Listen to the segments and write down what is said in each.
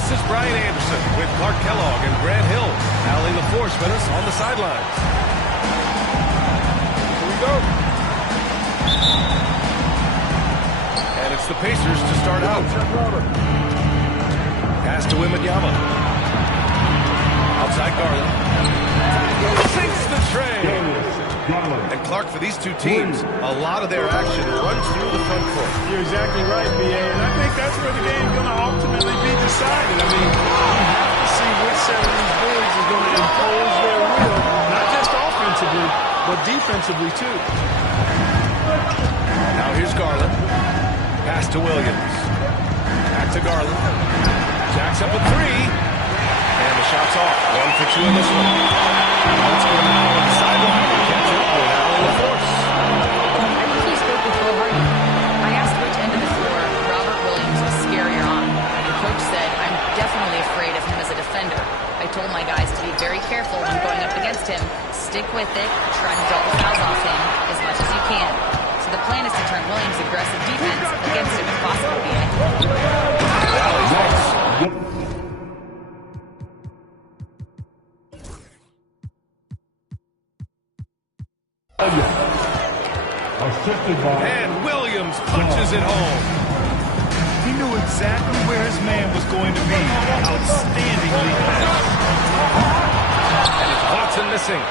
This is Brian Anderson with Clark Kellogg and Grant Hill battling the force with us on the sidelines. Here we go. And it's the Pacers to start out. Pass to Wembanyama. Outside Garland. Sinks the tray. And Clark, for these two teams, a lot of their action runs through the front court. You're exactly right, B.A., and I think that's where the game's going to ultimately be decided. I mean, you have to see which set of these bigs is going to impose their will, not just offensively, but defensively, too. Now here's Garland. Pass to Williams. Back to Garland. Jacks up a three. And the shot's off. 1 for 2 in this one. Let's go now on the sideline. Catch up with Allen LaForce. I think he spoke with Will Hardy. I asked which end of the floor Robert Williams was scarier on. The coach said, I'm definitely afraid of him as a defender. I told my guys to be very careful when going up against him. Stick with it. Try to draw the fouls off him as much as you can. So the plan is to turn Williams' aggressive defense against him if possible, B.A. And Williams punches it home. He knew exactly where his man was going to be. Outstandingly passed. And it's Watson missing.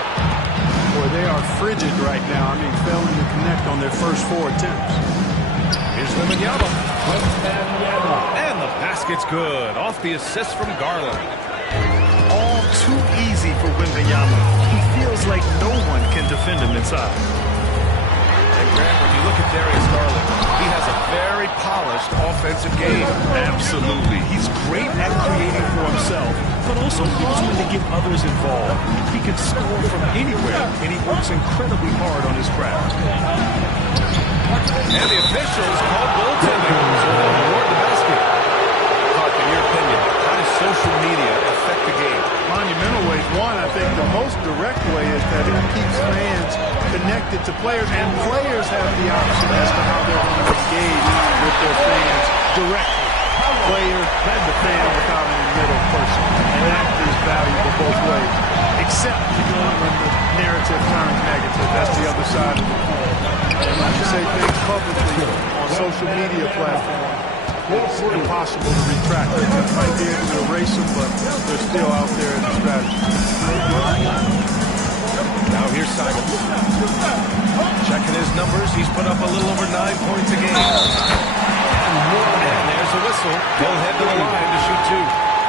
Boy, they are frigid right now. I mean, failing to connect on their first 4 attempts. Here's Wembanyama. And the basket's good. Off the assist from Garland. All too easy for Wembanyama. He feels like no one can defend him inside. And Grant, when you look at Darius Garland, he has a very polished offensive game. Absolutely. He's great at creating for himself, but also knows when to get others involved. He can score from anywhere, and he works incredibly hard on his craft. And the officials call goaltending, so they'll reward the basket. Clark, in your opinion, how does social media affect the game? Monumental ways. One, I think the most direct way is that it keeps fans connected to players, and players have the option as to how they're going to engage with their fans directly. Player and the fan without an middle person. And that is valuable both ways. Except when the narrative turns negative. That's the other side of the coin. And when you say things publicly on social media platforms, it's impossible to retract it. You might be able to erase them, but they're still out there in the strategy. Now here's Simons. Checking his numbers. He's put up a little over 9 points a game. And there's a whistle. He'll head to the line to shoot 2.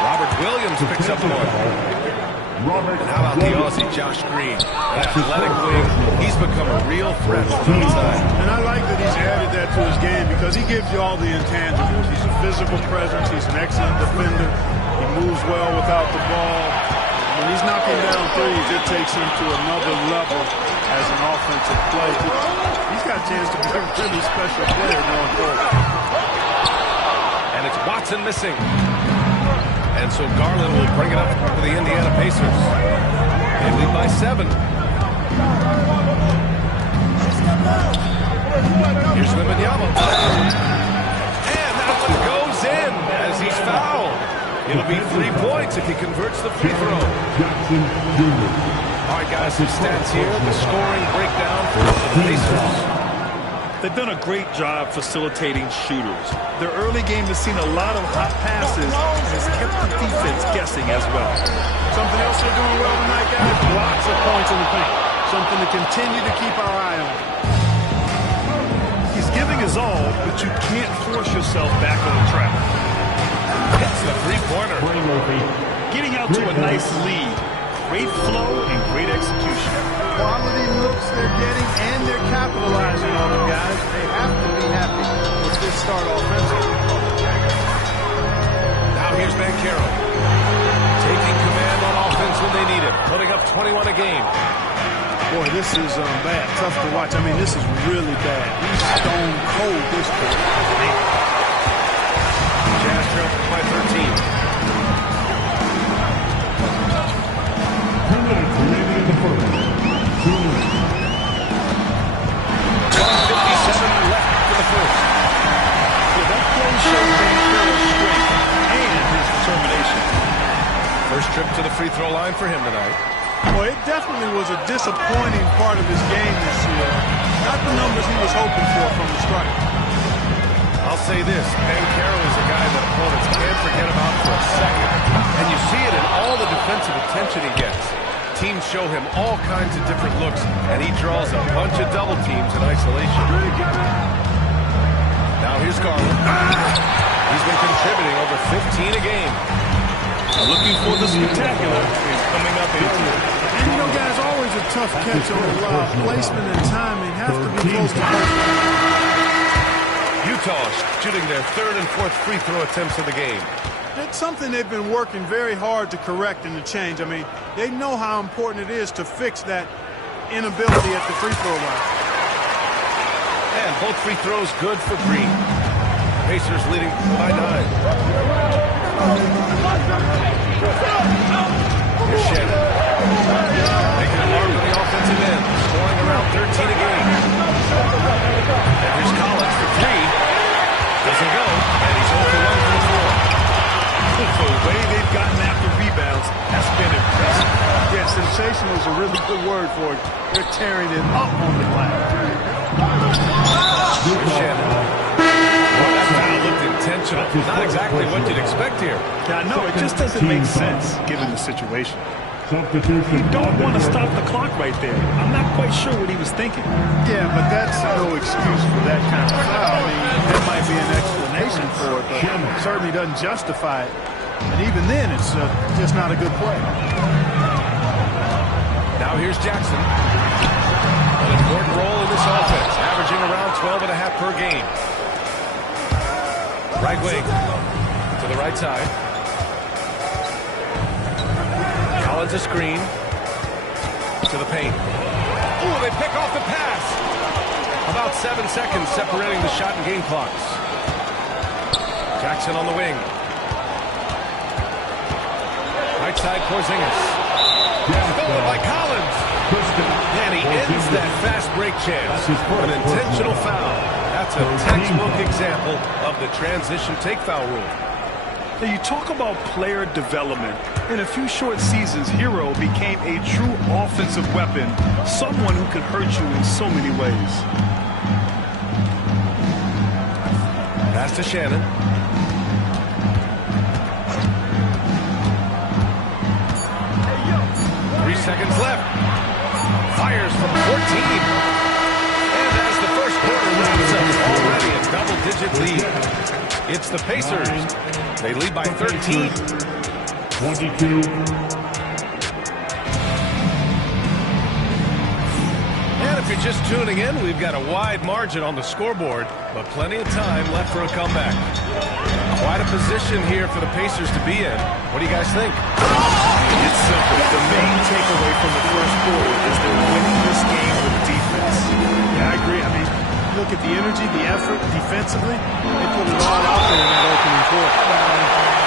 Robert Williams picks up 1. And how about the Aussie, Josh Green? An athletic wing. He's become a real threat from the outside. And I like that he's added that to his game because he gives you all the intangibles. He's a physical presence. He's an excellent defender. He moves well without the ball. When he's knocking down threes, it takes him to another level as an offensive player. He's got a chance to be a really special player going forward. And it's Watson missing. And so Garland will bring it up for the Indiana Pacers. They lead by 7. Here's Wembanyama. And that one goes in as he's fouled. It'll be 3 points if he converts the free throw. All right, guys, some stats here. The scoring breakdown for the Pacers. They've done a great job facilitating shooters. Their early game has seen a lot of hot passes and has kept the defense guessing as well. Something else they're doing well tonight, guys, lots of points in the paint. Something to continue to keep our eye on. He's giving his all, but you can't force yourself back on track. Hits the three-pointer. Getting out to a nice lead. Great flow and great execution. Quality looks they're getting, and they're capitalizing on them, guys. They have to be happy with this start offensively. Now here's Banchero. Taking command on offense when they need it. Putting up 21 a game. Boy, this is bad. Tough to watch. I mean, this is really bad. He's stone cold this quarter. Jazz trail by 13. That play showed Banchero's strength and his determination. First trip to the free throw line for him tonight. Well, it definitely was a disappointing part of his game this year. Not the numbers he was hoping for from the strike. I'll say this, Banchero is a guy that opponents can't forget about for a second. And you see it in all the defensive attention he gets. Teams show him all kinds of different looks, and he draws a bunch of double teams in isolation. Now here's Garland. He's been contributing over 15 a game. Looking for the spectacular is coming up into it. And you know, guys, always a tough catch on the lob. Placement and timing have to be close to perfect. Utah shooting their third and fourth free throw attempts of the game. It's something they've been working very hard to correct and to change. I mean, they know how important it is to fix that inability at the free throw line. And both free throws good for Green. Pacers leading by 9. Here's Shannon. Making a mark on the offensive end. Scoring around 13 a game. And here's Collins for 3. Doesn't go. And he's 0 for 1 from the floor. The way they've gotten after rebounds has been impressive. Yeah, sensational is a really good word for it. They're tearing it up on the glass. Shannon. Well, that foul looked intentional. Not exactly what you'd expect here. Yeah, no, it just doesn't make sense given the situation. You don't want to stop the clock right there. I'm not quite sure what he was thinking. Yeah, but that's no excuse for that kind of foul. I mean, there might be an explanation for it, but it certainly doesn't justify it. And even then, it's just not a good play. Now here's Jackson. An important role in this offense, averaging around 12.5 per game. Right wing to the right side. Collins a screen to the paint. Ooh, they pick off the pass. About 7 seconds separating the shot and game clocks. Jackson on the wing. Right side, Porzingis. Stolen by Collins. And he ends that fast break chance. An intentional foul. That's a textbook example of the transition take foul rule. Now you talk about player development. In a few short seasons, Hero became a true offensive weapon, someone who can hurt you in so many ways. Pass to Shannon. Seconds left. Fires from 14. And as the first quarter wraps up, already a double-digit lead. It's the Pacers. They lead by 13. 22. And if you're just tuning in, we've got a wide margin on the scoreboard, but plenty of time left for a comeback. Quite a position here for the Pacers to be in. What do you guys think? It's simple. The main takeaway from the first quarter is they're winning this game with defense. Yeah, I agree. I mean, look at the energy, the effort defensively. They put it all out there in that opening quarter.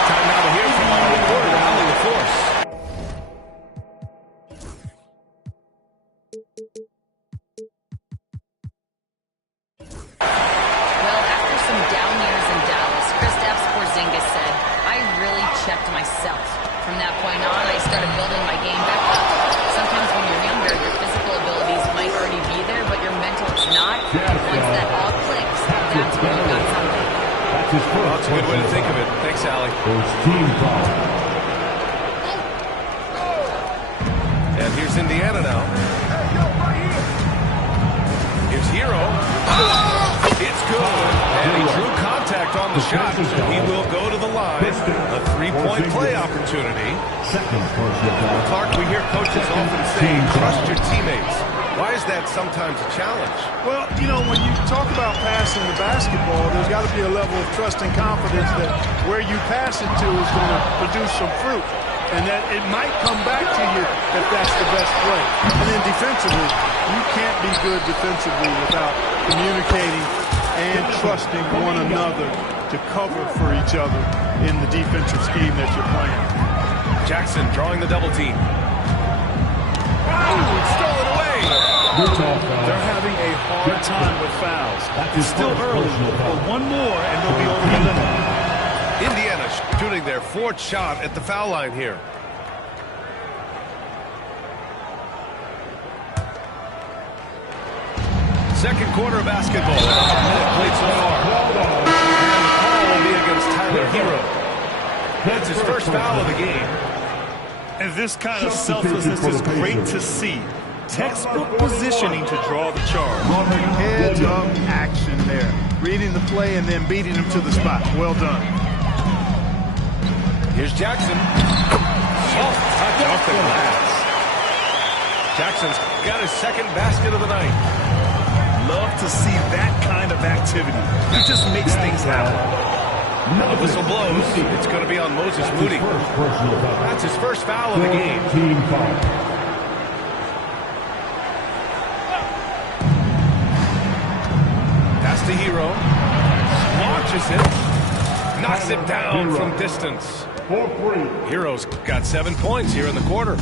Time now to hear from our reporter, Allie LaForce. Well, after some down years in Dallas, Kristaps Porzingis said, I really checked myself. From that point on, I started building my game back up. Sometimes when you're younger, your physical abilities might already be there, but your mental is not. Once that all clicks, that's when you got something. Well, that's a good way to think of it. Thanks, Allie. And here's Indiana now. Here's Hero. It's good. And he drew contact on the shot. He will go to the line. A three-point play opportunity. Clark, we hear coaches often say, trust your teammates. Why is that sometimes a challenge? Well, you know, when you talk about passing the basketball, there's got to be a level of trust and confidence that where you pass it to is going to produce some fruit. And that it might come back to you if that's the best play. And then defensively, you can't be good defensively without communicating and trusting one another to cover for each other in the defensive scheme that you're playing. Jackson drawing the double team. Ooh, it's stolen away. They're having a hard time with fouls. It's still early, but one more and they'll be over the limit. Indiana shooting their fourth shot at the foul line here. Second quarter of basketball. A minute played so far. And the call will be against Tyler Hero. That's his first foul of the game. And this kind of selflessness is great to see. Textbook positioning to draw the charge. Heads-up action there. Reading the play and then beating him to the spot. Well done. Here's Jackson. Oh, touch off the glass. Jackson's got his second basket of the night. Love to see that kind of activity. It just makes things happen. Now the whistle blows. It's going to be on Moses Moody. That's his first foul of the game. Team foul. Pass to Hero. Launches it. Knocks it down from distance. Hero's got 7 points here in the quarter.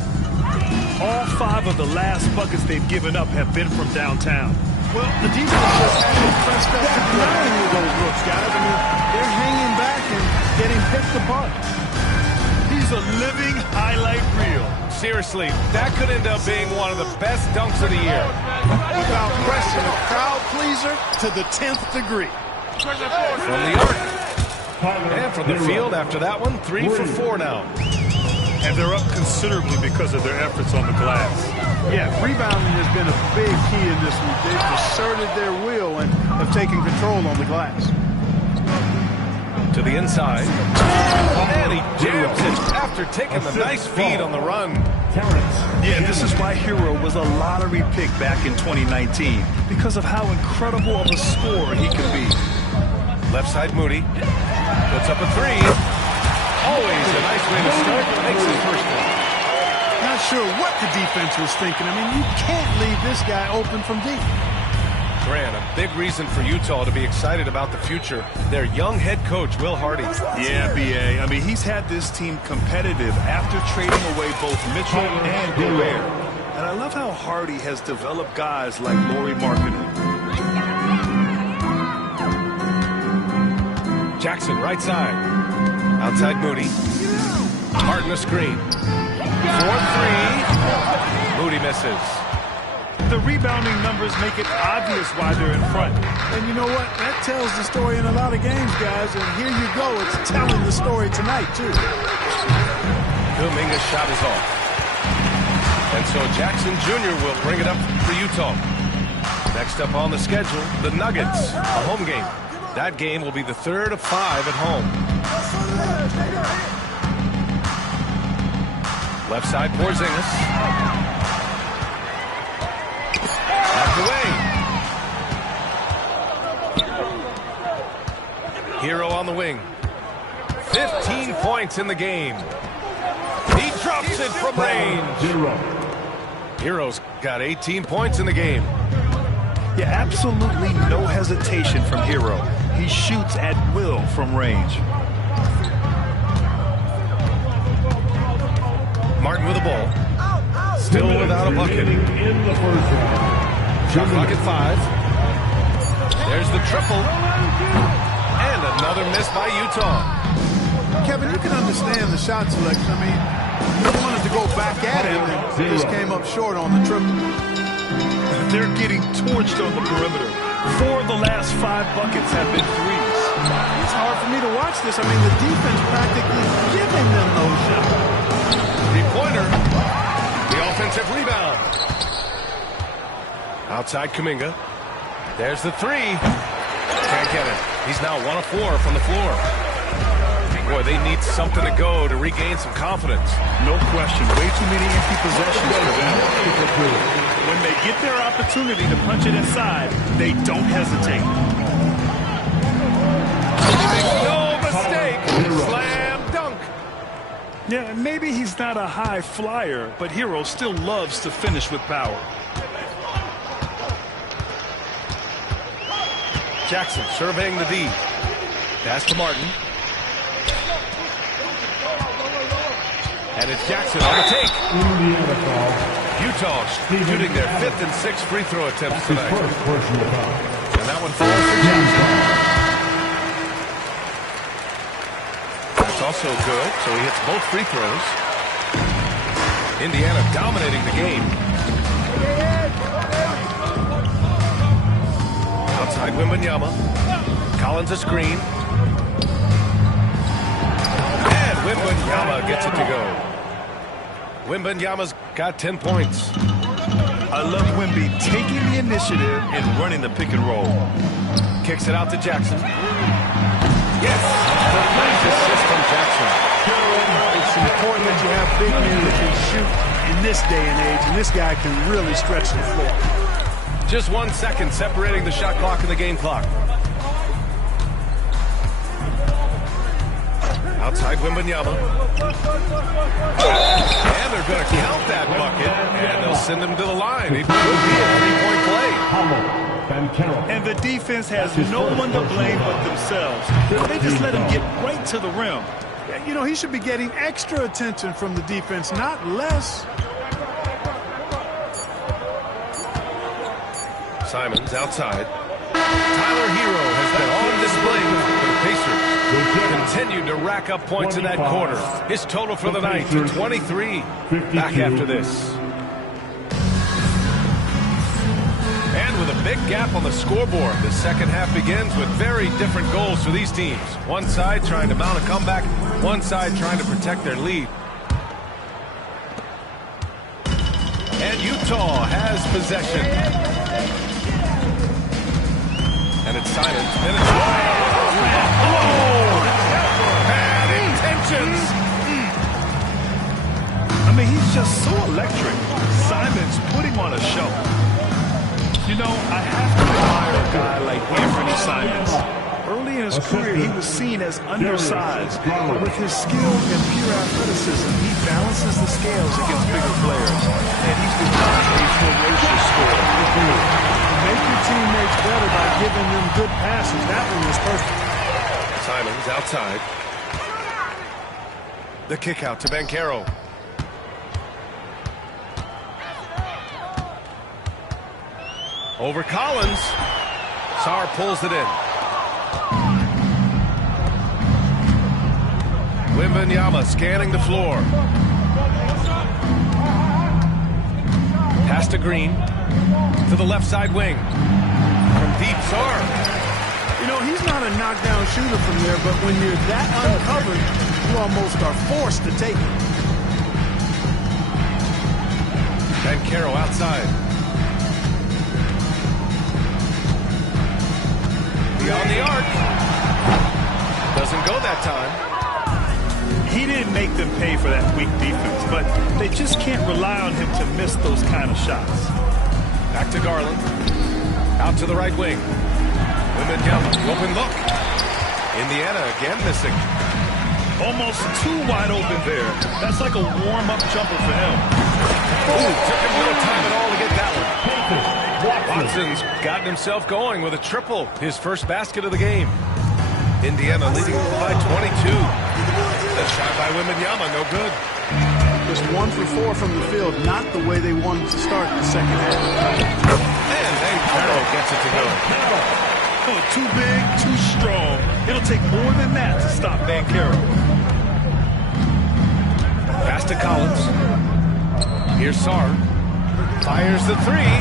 All 5 of the last buckets they've given up have been from downtown. Well, the defense just hasn't pressed up to deny any of those looks, guys. I mean, they're hanging back and getting picked apart. He's a living highlight reel. Seriously, that could end up being one of the best dunks of the year. Without question, a crowd pleaser to the 10th degree. From the arc. And from the field after that one, 3 for 4 now. And they're up considerably because of their efforts on the glass. Yeah, rebounding has been a big key in this one. They've asserted their will and have taken control on the glass. To the inside. And he jams it after taking the nice feed on the run. Yeah, this is why Hero was a lottery pick back in 2019, because of how incredible of a scorer he can be. Left side Moody. Puts up a 3. Always a nice way to start. Makes his first one. Not sure what the defense was thinking. I mean, you can't leave this guy open from deep. Grant, a big reason for Utah to be excited about the future. Their young head coach, Will Hardy. Yeah, B.A. I mean, he's had this team competitive after trading away both Mitchell and Gobert. And I love how Hardy has developed guys like Lauri Markkanen. Jackson, right side. Outside Moody. Martin a screen. 4-3. Moody misses. The rebounding numbers make it obvious why they're in front. And you know what? That tells the story in a lot of games, guys. And here you go. It's telling the story tonight, too. Kuminga's shot is off. And so Jackson Jr. will bring it up for Utah. Next up on the schedule, the Nuggets, a home game. That game will be the 3rd of 5 at home. Left side, Porzingis. Knocked away. Hero on the wing. 15 points in the game. He drops it from range. Hero's got 18 points in the game. Yeah, absolutely no hesitation from Hero. He shoots at will from range. Martin with the ball. Still without a bucket. Shot clock at 5. There's the triple. And another miss by Utah. Kevin, you can understand the shot selection. I mean, you wanted to go back at him and just came up short on the triple. They're getting torched on the perimeter. 4 of the last 5 buckets have been threes. It's hard for me to watch this. I mean, the defense practically giving them those shots. Three-pointer. The offensive rebound. Outside Kuminga. There's the 3. Can't get it. He's now 1 of 4 from the floor. Boy, they need something to go to regain some confidence. No question. Way too many empty possessions for them. When they get their opportunity to punch it inside, they don't hesitate. No mistake. Slam dunk. Yeah, maybe he's not a high flyer, but Hero still loves to finish with power. Jackson surveying the D. Pass to Martin. And it's Jackson on the take. Utah shooting their 5th and 6th free throw attempts tonight. And that one falls for Jackson. That's also good, so he hits both free throws. Indiana dominating the game. Outside Wembanyama. Collins a screen. And Wembanyama gets it to go. Wembanyama's got 10 points. I love Wemby taking the initiative and running the pick and roll. Kicks it out to Jackson. Yes! The nice assist from Jackson. It's important that you have big men that can shoot in this day and age, and this guy can really stretch the floor. Just 1 second separating the shot clock and the game clock. Outside Wembanyama. And they're going to count that bucket, and they'll send him to the line. It will be a three-point play. And the defense has no one to blame but themselves. They just let him get right to the rim. You know, he should be getting extra attention from the defense, not less. Simons outside. Tyler Hero has been on display for the Pacers. Continued to rack up points in that quarter. His total for the night to 23. Back after this. And with a big gap on the scoreboard, the second half begins with very different goals for these teams. One side trying to mount a comeback, one side trying to protect their lead. And Utah has possession. And it's Simons. And it's bad intentions. I mean, he's just so electric. Simons putting on a show. You know, I have to admire a guy like Anthony Simons. Early in his career, he was seen as undersized. But with his skill and pure athleticism, he balances the scales against bigger players. And he's become a ferocious scorer. Make your teammates better by giving them good passes. That one was perfect. Simons outside. The kick out to Banchero. Over Collins. Sarr pulls it in. Wembanyama scanning the floor. Pass to Green. To the left side wing. From deep, Sarr. You know, he's not a knockdown shooter from there, but when you're that uncovered, you almost are forced to take it. Banchero outside. Beyond the arc. Doesn't go that time. He didn't make them pay for that weak defense, but they just can't rely on him to miss those kind of shots. Back to Garland. Out to the right wing. Wembanyama, open look. Indiana again missing. Almost too wide open there. That's like a warm-up jumper for him. Ooh, took him no time at all to get that one. Watson's gotten himself going with a triple. His first basket of the game. Indiana leading by 22. The shot by Wembanyama, no good. Just 1 for 4 from the field, not the way they wanted to start the second half. And Banchero gets it to go. Oh, too big, too strong. It'll take more than that to stop Banchero. Pass to Collins. Here's Sarr. Fires the three.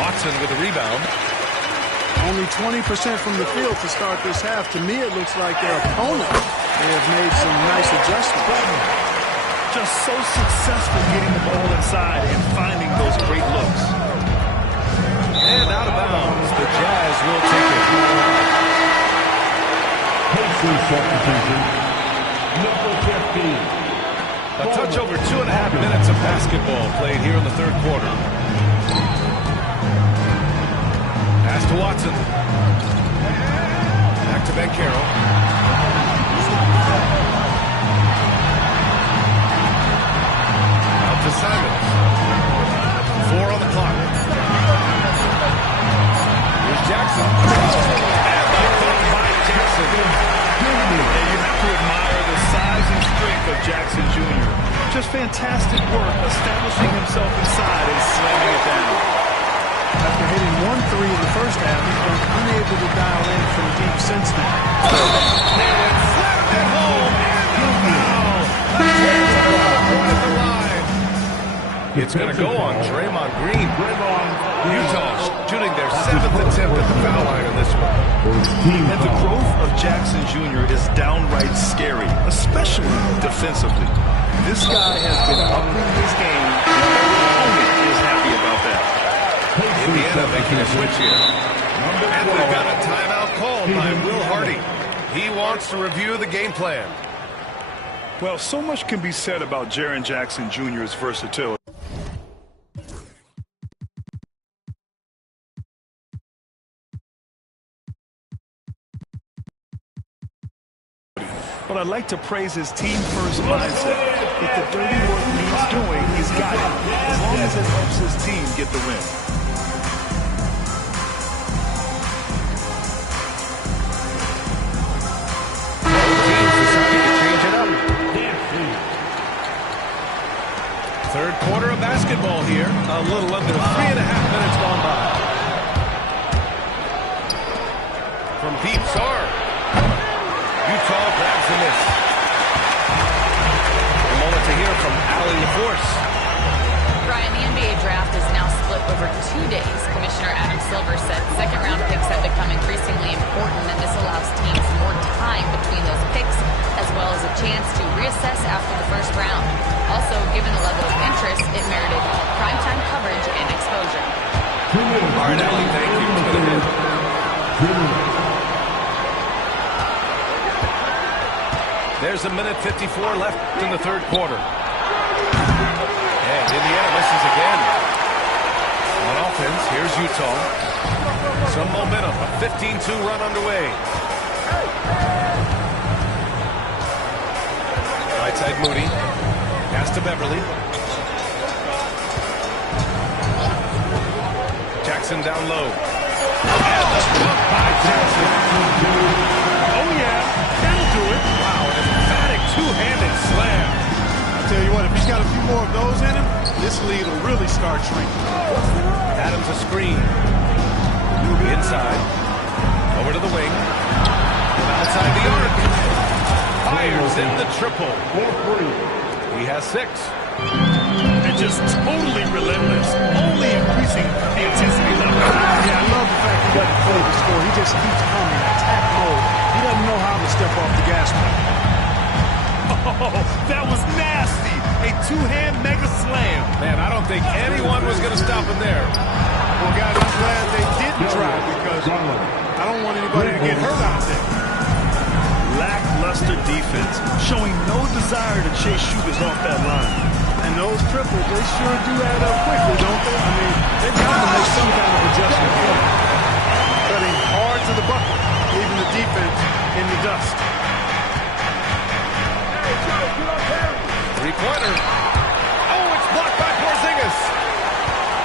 Watson with the rebound. Only 20% from the field to start this half. To me, it looks like their opponent may have made some nice adjustments. Just so successful getting the ball inside and finding those great looks. And out of bounds, the Jazz will take it. A touch over 2.5 minutes of basketball played here in the third quarter. Pass to Watson. Back to Banchero. Out to Simons. 4 on the clock. Here's Jackson. And by Jackson. And you have to admire the size and strength of Jackson Jr. Just fantastic work establishing himself inside and slamming it down. After hitting 1 3 in the first half, he's been unable to dial in from deep since then. And slammed it home. And the foul. The Jazz are at the line. It's going to go on Draymond Green. Utah shooting their 7th attempt at the foul line on this one. And the growth of Jackson Jr. is downright scary, especially defensively. This guy has been upping his game, and every opponent is happy about that. Indiana making a switch here. And they've got a timeout called by Will Hardy. He wants to review the game plan. Well, so much can be said about Jaren Jackson Jr.'s versatility. But I'd like to praise his team-first mindset. If the dirty work needs doing, he's got it, as long as it helps his team get the win. Both teams deciding to change it up. Third quarter of basketball here. A little under 3.5 minutes gone by. From deep, Sarr. Utah grabs the miss. A moment to hear from Allie LaForce. Brian, the NBA draft is now split over 2 days. Commissioner Adam Silver said second-round picks have become increasingly important, and this allows teams more time between those picks, as well as a chance to reassess after the first round. Also, given the level of interest, it merited primetime coverage and exposure. All right, Allie, thank you for the hit. There's a minute 54 left in the third quarter. And Indiana misses again. On offense, here's Utah. Some momentum, a 15-2 run underway. Right side Moody. Pass to Beverly. Jackson down low. And the block by Jackson. Oh, yeah. That'll do it. Wow, an emphatic two-handed slam. I'll tell you what, if he's got a few more of those in him, this lead will really start shrinking. Adams a screen. Inside. Over to the wing. From outside the arc. Fires in the triple. He has 6. And just totally relentless, only increasing the intensity level. Yeah, I love the fact he doesn't play the score. He just keeps humming, attack mode. He doesn't know how to step off the gas pedal. Oh, that was nasty. A two-hand mega slam. Man, I don't think anyone was going to stop him there. Well, guys, I'm glad they didn't try because I don't want anybody to get hurt out there. Lackluster defense, showing no desire to chase shooters off that line. And those triples, they sure do add up quickly, don't they? I mean, they've got to make some kind of adjustment here. Cutting hard to the bucket, leaving the defense in the dust. Three-pointer. Oh, it's blocked by Porzingis.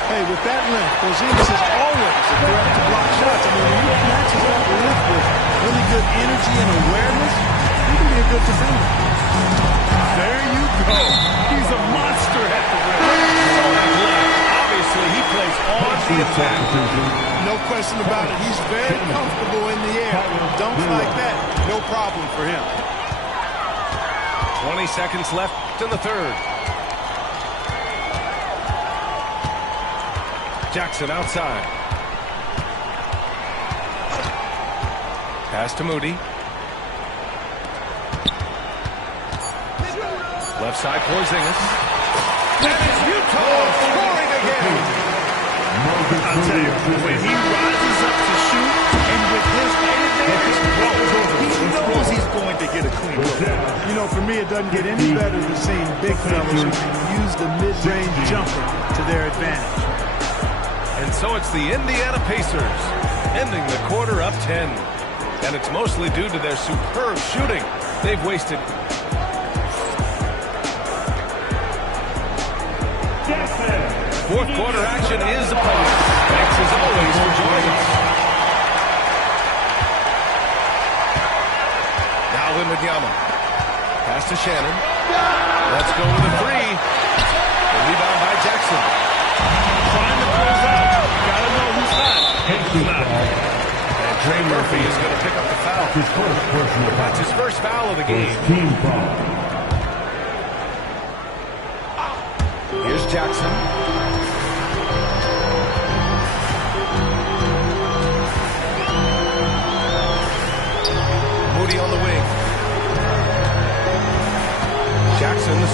Hey, with that length, Porzingis is always a threat to block shots. I mean, when you matches that length with really good energy and awareness, you can be a good defender. There you go. He's a monster at the rim. Obviously, he plays on the attack. No question about it. He's very comfortable in the air. Dunks like that, no problem for him. 20 seconds left in the third. Jackson outside. Pass to Moody. Left side, Porzingis. And it's Utah scoring again. I'll tell you, when he rises up to shoot, and with his height advantage, he knows he's going to get a clean look. You know, for me, it doesn't get any better than seeing big fellas who can use the mid-range jumper to their advantage. And so it's the Indiana Pacers ending the quarter up 10. And it's mostly due to their superb shooting. They've wasted. Fourth quarter action is upon us. Thanks as always for joining us. Now Wembanyama. Pass to Shannon. Let's go with a three. The rebound by Jackson. Trying to close out. Gotta know who's hot. And Trey Murphy is going to pick up the foul. That's his first foul of the game. Here's Jackson.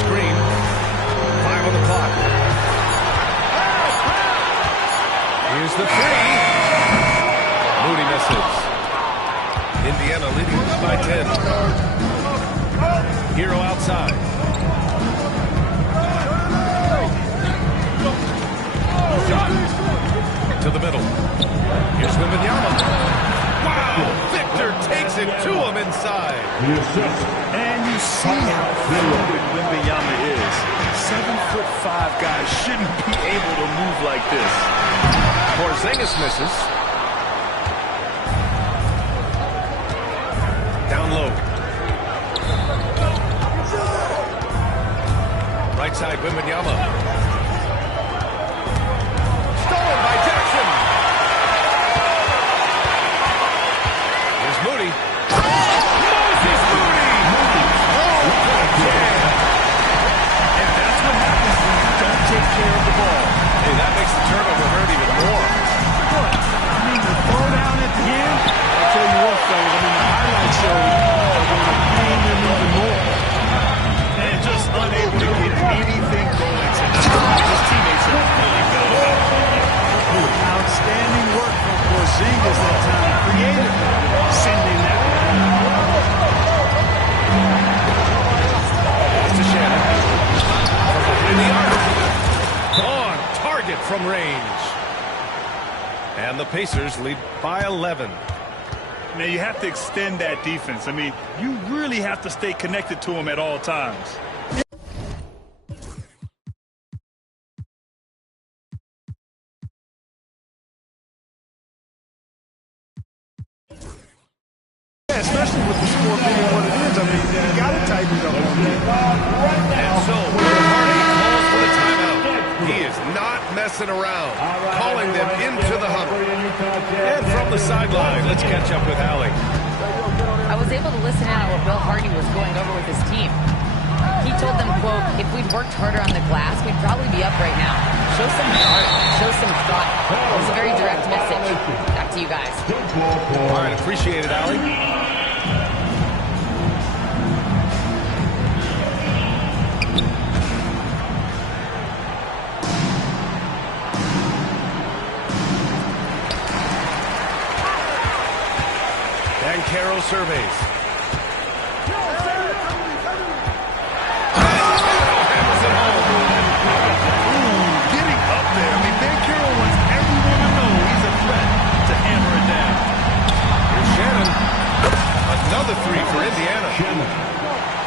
screen. 5 on the clock. Here's the three. Moody misses. Indiana leading by 10. Hero outside. To the middle. Here's Wembanyama. Wow! Victor takes it to him inside. And you see how fluid Wembanyama is. 7'5" guys shouldn't be able to move like this. Porzingis misses. Down low. Right side, Wembanyama. Stolen by Jackson. Here's Moody. Moses Moody! Oh, good jam. And that's what happens when you don't take care of the ball. Hey, that makes the turnover hurt even more. What? I mean, the throwdown at the end, I'll tell you what, fellas, I mean, the highlight shows are going to pain them even more. And just unable to get anything going tonight. His teammates are really felt about it. Outstanding work from Porzingis that time. Creative, sending that one. Pass to Shannon. In the arc. On target from range. And the Pacers lead by 11. Now, you have to extend that defense. I mean, you really have to stay connected to him at all times. Yeah, especially with the score being what it is. I mean, you got to tighten it up on that. And so, Hardy calls for the timeout. He is not messing around, calling them into the huddle. And from the sideline, let's catch up with Allie. I was able to listen in on what Bill Hardy was going over with his team. He told them, quote, if we'd worked harder on the glass, we'd probably be up right now. Show some heart, show some thought. It was a very direct message. Back to you guys. All right, appreciate it, Allie. Dan Caro surveys. Getting up there. I mean, Ben Carroll wants everyone to know he's a threat to hammer it down. Here's Shannon. Another three for Indiana.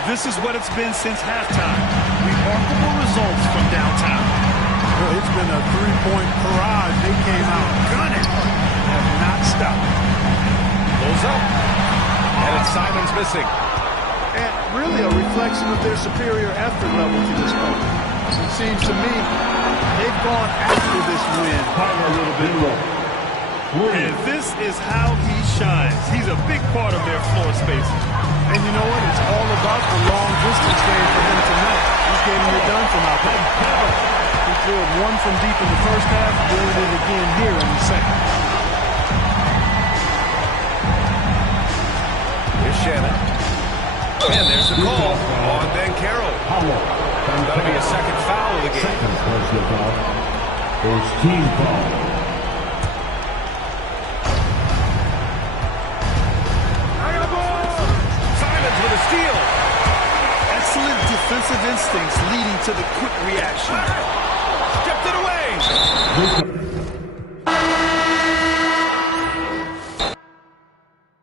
This is what it's been since halftime. Remarkable results from downtown. Well, it's been a three-point barrage. They came out gunning. Have not stopped. Goes up. And it's Simons missing. And really a reflection of their superior effort level to this point. It seems to me they've gone after this win a little bit more. And this is how he shines. He's a big part of their floor spacing. And you know what? It's all about the long distance game for him tonight. He's getting it done from out there. He threw it one from deep in the first half, doing it again here in the second. Here's Shannon. And there's the call on Ben Carroll. That'll be a second foul of the game. Second personal foul. First team foul. Simons with a steal. Excellent defensive instincts leading to the quick reaction. Stripped it away.